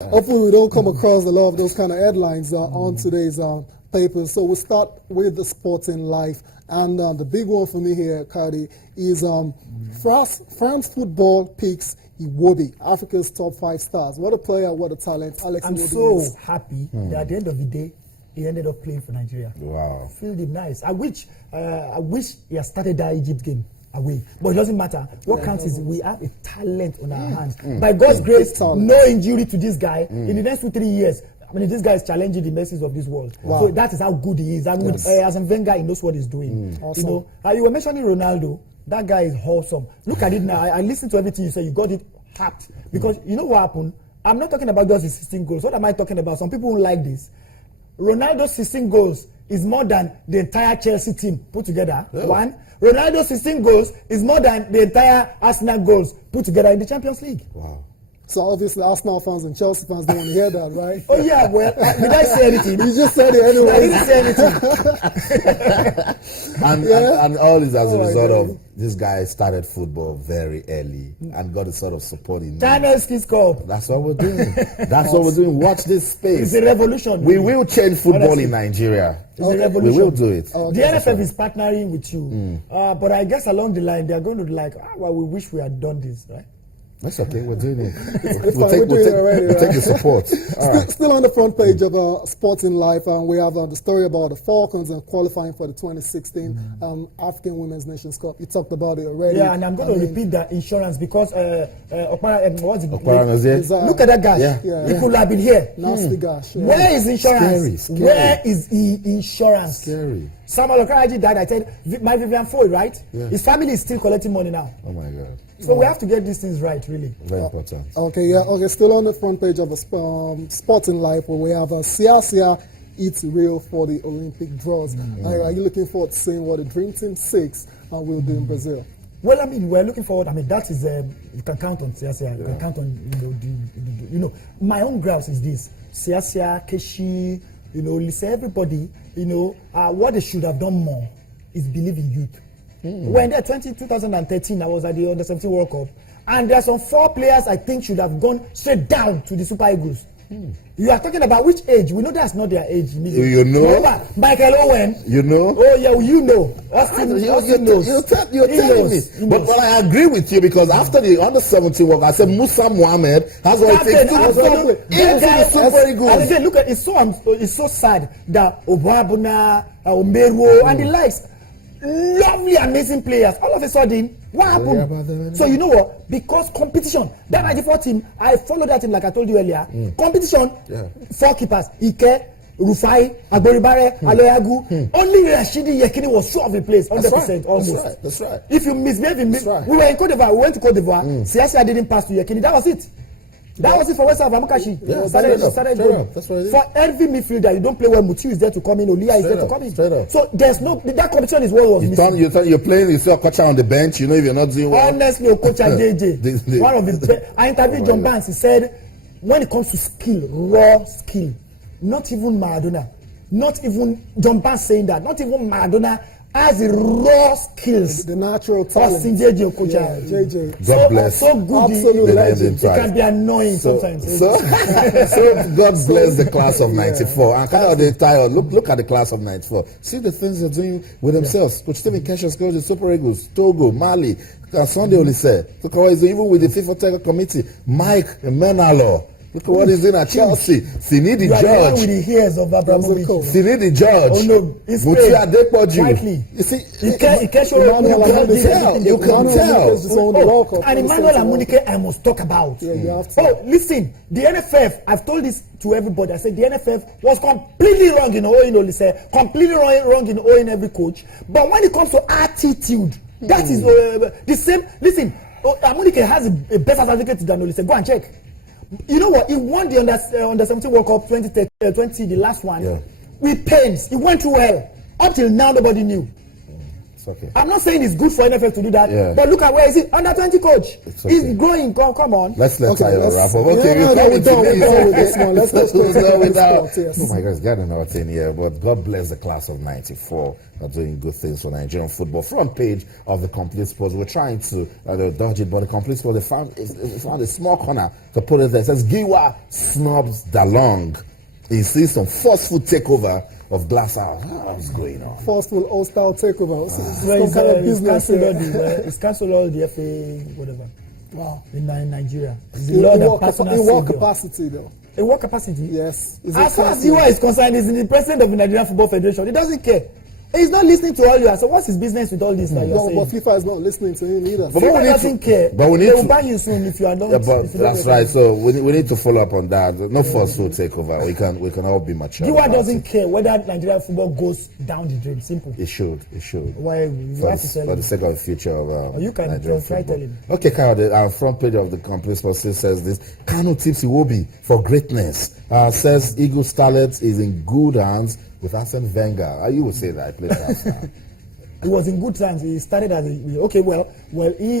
Hopefully we don't come across a lot of those kind of headlines on today's papers. So we'll start with the sporting life. And the big one for me here, Cardi, is France football picks Iwobi, Africa's top 5 stars. What a player, what a talent. Alex I'm Iwobi so is. happy that at the end of the day, he ended up playing for Nigeria. Wow. I feel it nice. I wish he had started that Egypt game away. But it doesn't matter. What counts is we have a talent on our hands. By God's grace, no injury to this guy. In the next 2-3 years, I mean, this guy is challenging the messes of this world. Wow. So that is how good he is. And with Arsene Wenger, he knows what he's doing. Awesome. You know, you were mentioning Ronaldo. That guy is wholesome. Look at it now. I listened to everything you said. You got it hacked. Because you know what happened? I'm not talking about just his 16 goals. What am I talking about? Some people who like this. Ronaldo's 16 goals is more than the entire Chelsea team put together. Yeah. One. Ronaldo's 16 goals is more than the entire Arsenal goals put together in the Champions League. Wow. So obviously Arsenal fans and Chelsea fans don't want to hear that, right? Oh yeah, well, did I say anything? You just said it anyway. I didn't say anything. And all is as a result of this guy started football very early and got the sort of support he needed. China's Kids Cup. That's what we're doing. That's what we're doing. Watch this space. It's a revolution. We will change football in Nigeria. It's a revolution. We will do it. The NFF is partnering with you. But I guess along the line, they're going to be like, well, we wish we had done this, right? That's okay, we're doing it. We'll take the support. All right. Still on the front page of Sporting Life, we have the story about the Falcons and qualifying for the 2016 African Women's Nations Cup. You talked about it already. Yeah, and I'm going to repeat that insurance because what's it? Look at that guy. Yeah. He could have been here. Nasty gosh. Yeah. Where is insurance? Scary. Where is insurance? Scary. Samuel Okaraji died. I said, my Vivian Foy, right? Yeah. His family is still collecting money now. Oh my God. So we have to get these things right, really. Very important. Okay, still on the front page of Sporting Life, where we have Sia eats real for the Olympic draws. Are you looking forward to seeing what the Dream Team 6 will do in Brazil? Well, I mean, we're looking forward. I mean, that is you can count on Sia. You can count on my own grouse is this: Sia, Keshi, listen, everybody. What they should have done more is believe in youth. When they're 2013, I was at the Under-17 World Cup, and there are some 4 players I think should have gone straight down to the Super Eagles. You are talking about which age? We know that's not their age. You know? Remember, Michael Owen. You know? Oh yeah, you know. Austin knows. You're telling me. But I agree with you because after the Under-17 World Cup, I said Musa Mohammed has what it takes to the Super Eagles. And again, look at it's so sad that Obabuna, Omeru, and the likes. Lovely, amazing players. All of a sudden, what happened? So you know what? Because competition. That 94 team, I followed that team like I told you earlier. Competition. 4 keepers: Ike, Rufai, Agboribare, Aloyagu. Only Rashidi Yekini was sure of the place, 100% almost. That's right. If you misbehave, we were in Cote d'Ivoire. We went to Cote d'Ivoire. Siasia didn't pass to Yekini. That was it. That was it for West Africa. Started going. For every midfielder, you don't play well. Mutiu is there to come in. Olia is there to come in. So there's no that competition is what was missing. You're playing. You saw Kocha on the bench. If you're not doing well. Honestly, Kocha JJ, one of the best. I interviewed John Barnes. He said, when it comes to skill, raw skill, not even Maradona, not even John Barnes saying that, not even Maradona has the raw skills, the natural talent. JJ Okocha. JJ. God bless. So good. Absolutely. It can be annoying sometimes. So God bless the class of 94. And kind of the tired. Look at the class of 94. See the things they're doing with themselves. Coach Stephen Kesha's coach, the Super Eagles, Togo, Mali, Sunday only said. Look at what he's doing, even with the FIFA Technical Committee. Mike Menalo. Look at what he's doing at Chelsea. Sinidi George. With the hairs of Abramovich. Sinidi George. Oh no, it's Mutia Adepoju. Rightly. You see, you can tell. You can tell. And Emmanuel Amunike, I must talk about. Yeah, you have to. Oh, listen, the NFF, I've told this to everybody. I said the NFF was completely wrong in owing Olise, completely wrong in owing every coach. But when it comes to attitude, that is the same. Listen, Amunike has a better certificate than Olise. Go and check. You know what? He won the under 17 World Cup 20, the last one, with pains. It went through well. Up till now, nobody knew. okay. I'm not saying it's good for NFL to do that, Yeah. but look at where is he? Under 20 coach. It's okay. He's growing. Come on. Let's let Okay, Tayo let's- wrap up. yeah, Okay, no, we're done with this one. Let's go We're to done with the that. sports, yes. Oh my God, it's got another thing here. But God bless the class of '94. Are doing good things for Nigerian football. Front page of the Complete Sports. We're trying to dodge it, but the Complete Sports they found a small corner to put it there. It says Giwa snubs Dalong. He sees some forceful takeover of Glass House. What's going on? Forceful hostile takeover. It's Well, some kind of it's business cancelled all here. it's cancelled all the FA, whatever, Wow. in Nigeria. It's In the Lord and what personal in what savior. capacity, though? In what capacity? Yes. Is it As far as cancelled? UI is concerned, he's the president of the Nigerian Football Federation. He doesn't care. He's not listening to all you. So what's his business with all this that you're No, but saying? FIFA is not listening to him either. But FIFA we need doesn't to- care. but we need they will to- ban you soon if you are not. Yeah, but if you don't that's get right. it. So we need to follow up on that. No forceful takeover. We can all be mature. Giwa about doesn't it. care whether Nigerian football goes down the drain. Simple. It should. It should. Why you For have to tell the him? sake of the future of you can Nigerian try football. tell him. Okay, Kyle, the front page of the Complete Sports still says this. Kano tips Iwobi for greatness. Says Eagle Scarlet is in good hands with Arsene Wenger. You would say that. I played that. He was in good hands. He started as he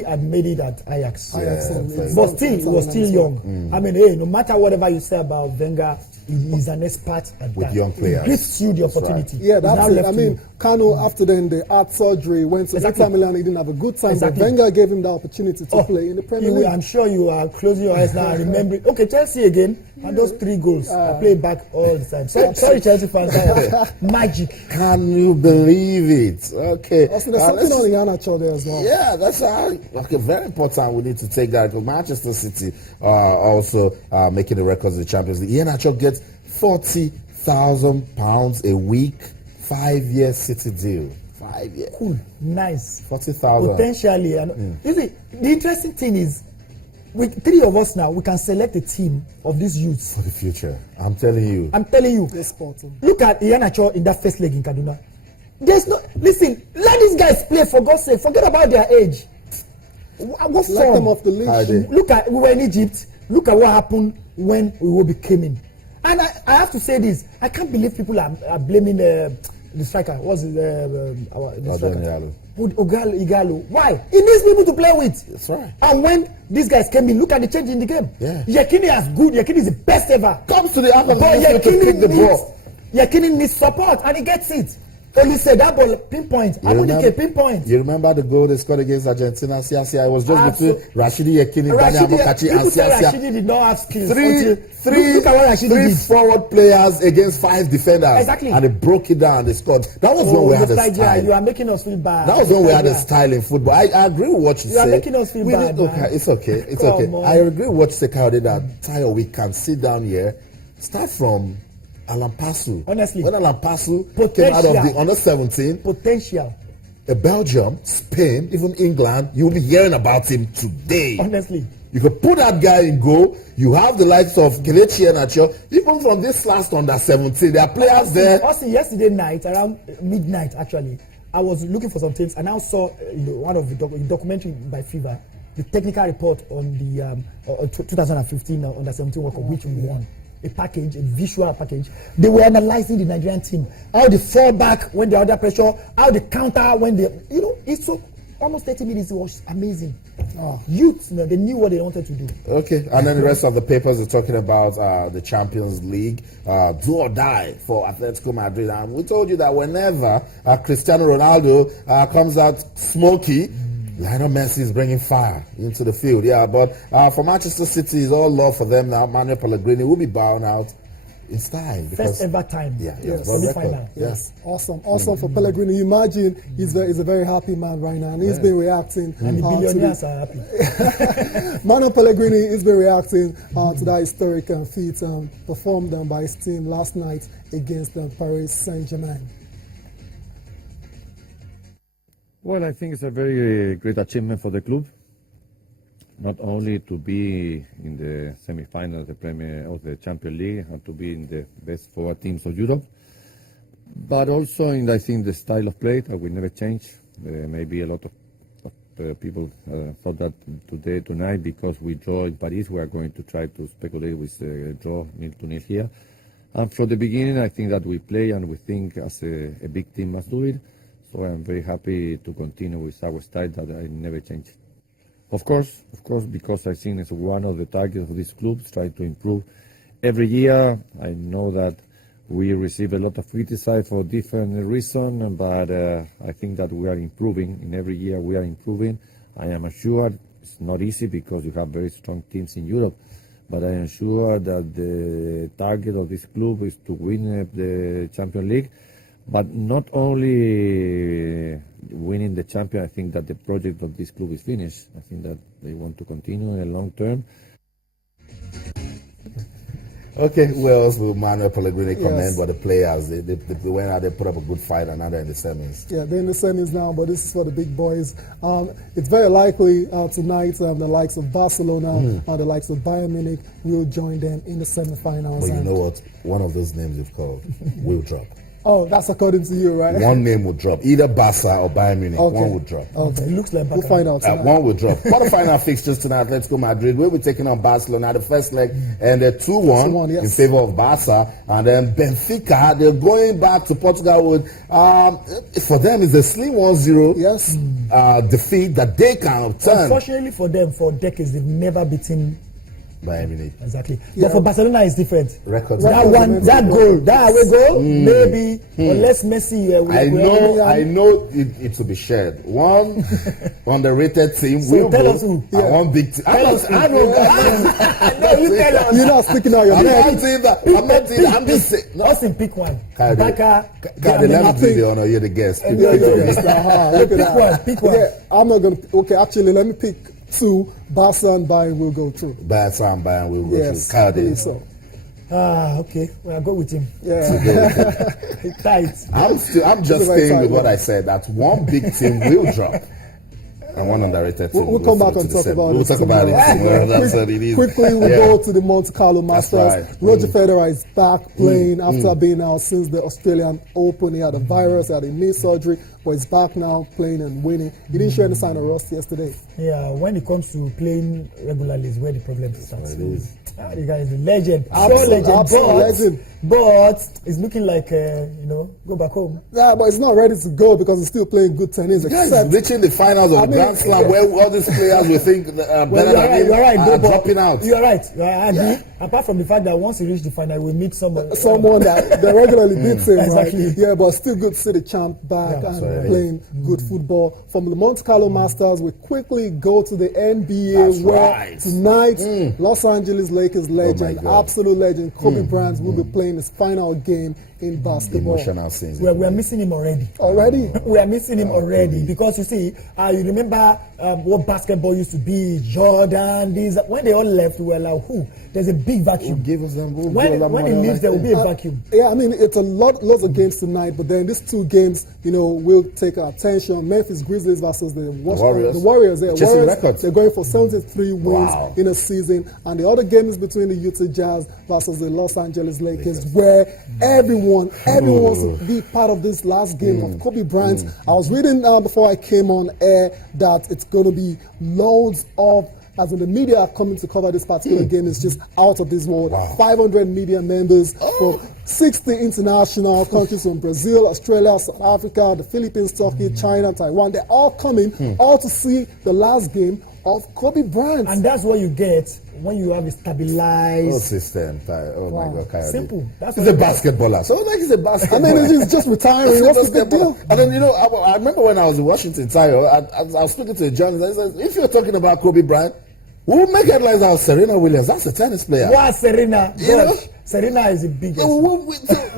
had made it at Ajax. Ajax, Yeah, But still, he was still young. I mean, hey, no matter whatever you say about Wenger, he's an expert at With that. young players. He gives you the That's right. opportunity. Yeah, He's that's now it. left I to mean, you. Kano, after then, the heart surgery, went to Exactly. Inter Milan. He didn't have a good time, Exactly. but Wenger gave him the opportunity to play in the Premier League. I'm sure you are closing your eyes now and remembering. Okay, Chelsea again, and those 3 goals. I play back all the time. Sorry Chelsea fans. Magic. Can you believe it? Okay. Also, there's something let's- on Iheanacho there as well. Yeah, that's okay. Very important. We need to take that because Manchester City are also making the records of the Champions League. Iheanacho gets £40,000 a week, 5-year City deal. 5 years. Cool. Nice. 40,000. Potentially. And you see, the interesting thing is, with 3 of us now, we can select a team of these youths. For the future. I'm telling you. I'm telling you. They spot him. Look at Iheanacho in that first leg in Kaduna. There's no listen. Let these guys play for God's sake. Forget about their age. What Let form? them off the leash. How they- Look at we were in Egypt. Look at what happened when Iwobi came in. And I have to say this. I can't believe people are blaming the striker. What's the striker? Igalo. Igalo. Why? He needs people to play with. That's right. And when these guys came in, look at the change in the game. Yeah. Yekini is good. Yekini is the best ever. Comes to the upper But to kick the ball. Yekini needs support and he gets it. Only said that ball pinpoint. You Amunike pinpoint. You remember the goal they scored against Argentina? Siasia. It was just between Rashidi Yekini, Dani Amokachi, and People say Siasia. Rashidi did not have skills. Three Look at what Rashidi did. forward players against 5 defenders. Exactly. And they broke it down. They scored. That was when we had a Nostalgia, style. you are making us feel bad. That was when we had a Nostalgia. style in football. I agree with what you You are say. making us feel We bad, need- okay, man. it's okay. It's Come okay. on. I agree with what you say, Kyle, that Tayo, we can sit down here, start from Alan Pasu. Honestly. When Alan Pasu came out of the Potential. under 17, Potential. Belgium, Spain, even England, you'll be hearing about him today. Honestly. You could put that guy in goal. You have the likes of Kelechi Iheanacho. Even from this last under 17, there are players there. Austin, yesterday night, around midnight, actually, I was looking for some things, and I saw one of the documentary by FIFA, the technical report on the 2015 under 17 World Cup, which we won. A package, a visual package. They were analyzing the Nigerian team, how they fall back when they're under pressure, how they counter when they, it's so almost 30 minutes. It was amazing. Youth, they knew what they wanted to do. Okay, and then the rest of the papers are talking about the Champions League, do or die for Atletico Madrid. And we told you that whenever Cristiano Ronaldo comes out smoky, Lionel Messi is bringing fire into the field. Yeah, but for Manchester City, it's all love for them now. Manuel Pellegrini will be bowing out in style. First ever time. Yeah, Yes. world record. Semi-final. Yes. Awesome for Pellegrini. You imagine he's a very happy man right now, and he's been reacting. And the to billionaires are happy. Manuel Pellegrini has been reacting to that historic feat performed by his team last night against Paris Saint-Germain. Well, I think it's a very great achievement for the club. Not only to be in the semi-final of the Champions League and to be in the best 4 teams of Europe, but also in, I think, the style of play that will never change. Maybe a lot of people thought that tonight, because we draw in Paris, we are going to try to speculate with draw 0-0 here. And from the beginning, I think that we play and we think as a big team must do it. So I'm very happy to continue with our style that I never change. Of course, because I think it's one of the targets of this club, try to improve every year. I know that we receive a lot of criticism for different reasons, but I think that we are improving. In every year we are improving. I am sure it's not easy because you have very strong teams in Europe, but I am sure that the target of this club is to win the Champions League. But not only winning the champion, I think that the project of this club is finished. I think that they want to continue in the long term. Okay, where else will Manuel Pellegrini comment? Yes. But the players, they went out, they put up a good fight, and now they're in the semis. Yeah, they're in the semis now, but this is for the big boys. It's very likely tonight the likes of Barcelona, the likes of Bayern Munich will join them in the semifinals. But you know what? One of those names you've called will drop. Oh, that's according to you, right? One name will drop. Either Barca or Bayern Munich. Okay. One will drop. Okay, It looks like we'll find out tonight. One will drop. Quarterfinal fixtures tonight. Atletico Madrid. We'll be taking on Barcelona the first leg, and they're 2-1 2-1, yes. in favor of Barca. And then Benfica, they're going back to Portugal with, for them, it's a slim 1-0 Yes. defeat that they can obtain. Unfortunately for them, for decades, they've never beaten. Bayern Munich. Exactly. Yeah. But for Barcelona, it's different. Records. That one, that goal, that away goal, maybe, unless Messi. I know it will be shared. One underrated team So will tell go, us who. and one big team. I know. No, you tell us. You're not sticking out your I'm neck. not saying that. I'm not saying. I'm just saying. No. Austin, pick one. Kyle, Baka. let me do the honor. You're the guest. Pick Yeah, one. look at that. Pick one. Yeah, I'm not gonna. Okay, actually, let me pick two. Barca and Bayern will go through. Barca and Bayern will go Yes, through. I believe Kyle, so. Okay. Well, I'll go with him. Yeah. Tight. I'm just It's a very staying tight with what one. I said. That one big team will drop. And one underrated team. We'll will come go back through and to talk the about We'll it talk about it tomorrow. That's what it is. Quickly, we Yeah. go to the Monte Carlo Masters. right. Roger Federer is back playing after being out since the Australian Open. He had a virus, he had a knee surgery, but he's back now playing and winning. He didn't show any sign of rust yesterday. Yeah, when it comes to playing regularly is where the problem starts. It is. The guy is a legend. Absolute- Sure legend. absolute legend. But it's looking like, go back home. Yeah, but he's not ready to go because he's still playing good tennis. Guys, Except reaching the finals of I the mean, Grand Slam where all these players will think better Well, than him you're right. are but dropping out. You're right. I agree. Apart from the fact that once you reach the final, we meet someone. someone that regularly beats him, Exactly. right? Yeah, but still good to see the champ back Yeah, and sorry. playing good football. From the Monte Carlo Masters, we quickly go to the NBA That's where right. tonight, Los Angeles Lakers legend, God. absolute legend, Kobe Bryant will be playing his final game in basketball. Emotional scenes. We are missing him already. Already? We are missing him already because you see, you remember what basketball used to be, Jordan, these. When they all left, we were like, who? There's a big vacuum. Give us them. We'll When give them he money. leaves, there will be a vacuum. Yeah, I mean, it's lots of games tonight, but then these two games, will take our attention. Memphis Grizzlies versus the Warriors. The Warriors, yeah. Chasing Warriors, records. they're going for 73 wins Wow. in a season. And the other game is between the Utah Jazz versus the Los Angeles Lakers, where everyone wants to be part of this last game of Kobe Bryant. I was reading before I came on air that it's going to be loads of, as in the media are coming to cover this particular game, is just out of this world. Wow. 500 media members from 60 international countries from Brazil, Australia, South Africa, the Philippines, Turkey, China, Taiwan. They're all coming all to see the last game of Kobe Bryant. And that's what you get when you have a Oh, stabilized. system. Oh my God, Kyle. Simple. That's He's what a it is. basketballer. So like he's a I basketballer. mean, he's just retiring. What's the big deal? And then, I remember when I was in Washington, Tayo, I was speaking to a journalist. I said, if you're talking about Kobe Bryant, we'll make headlines out of Serena Williams. That's a tennis player. Why Serena? You know? Gosh, Serena is the biggest.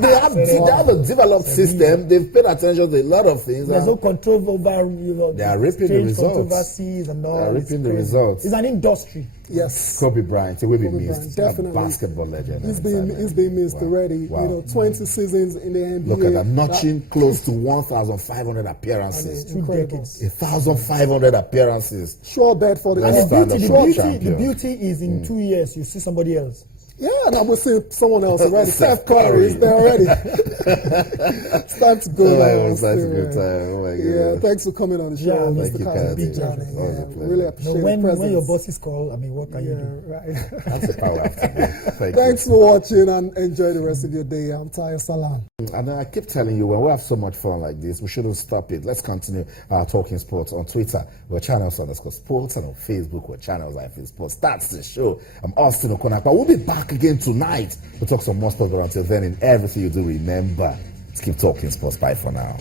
They have a developed system. They've paid attention to a lot of things. There's no control over, They are reaping the strange results. controversies and all. They are It's reaping the crazy. results. It's an industry. Yes. Kobe Bryant, he will be Kobe missed. Bryant, definitely. A basketball legend. He's been missed Wow. already. Wow. 20 seasons in the NBA. Look at that, notching close to 1,500 appearances. Two Incredible. decades. 1,500 appearances. Sure bet for the Let's And stand the up beauty, for the the beauty, champion. the beauty is in 2 years you see somebody else. Yeah, and we're seeing someone else already. Steph Steph Curry is there already. It's time to go now. That's a good time. Oh my God. Yeah, thanks for coming on the show, Yeah, Mr. thank you, Carter. Kyle. Big Yeah, journey. Always a pleasure. really No, appreciate your when presence. your bosses call, what can you do? Yeah, right. That's the power of today. Thank Thanks for watching and enjoy the rest of your day. I'm Tayo Salam. And I keep telling you, when we have so much fun like this, we shouldn't stop it. Let's continue our talking sports on Twitter. We're channels_sports, and on Facebook, we're channels_sports. That's the show. I'm Austin Okonakwa. We'll be back again tonight to talk some more sports. But until then, in everything you do, remember to keep talking sports. Bye for now.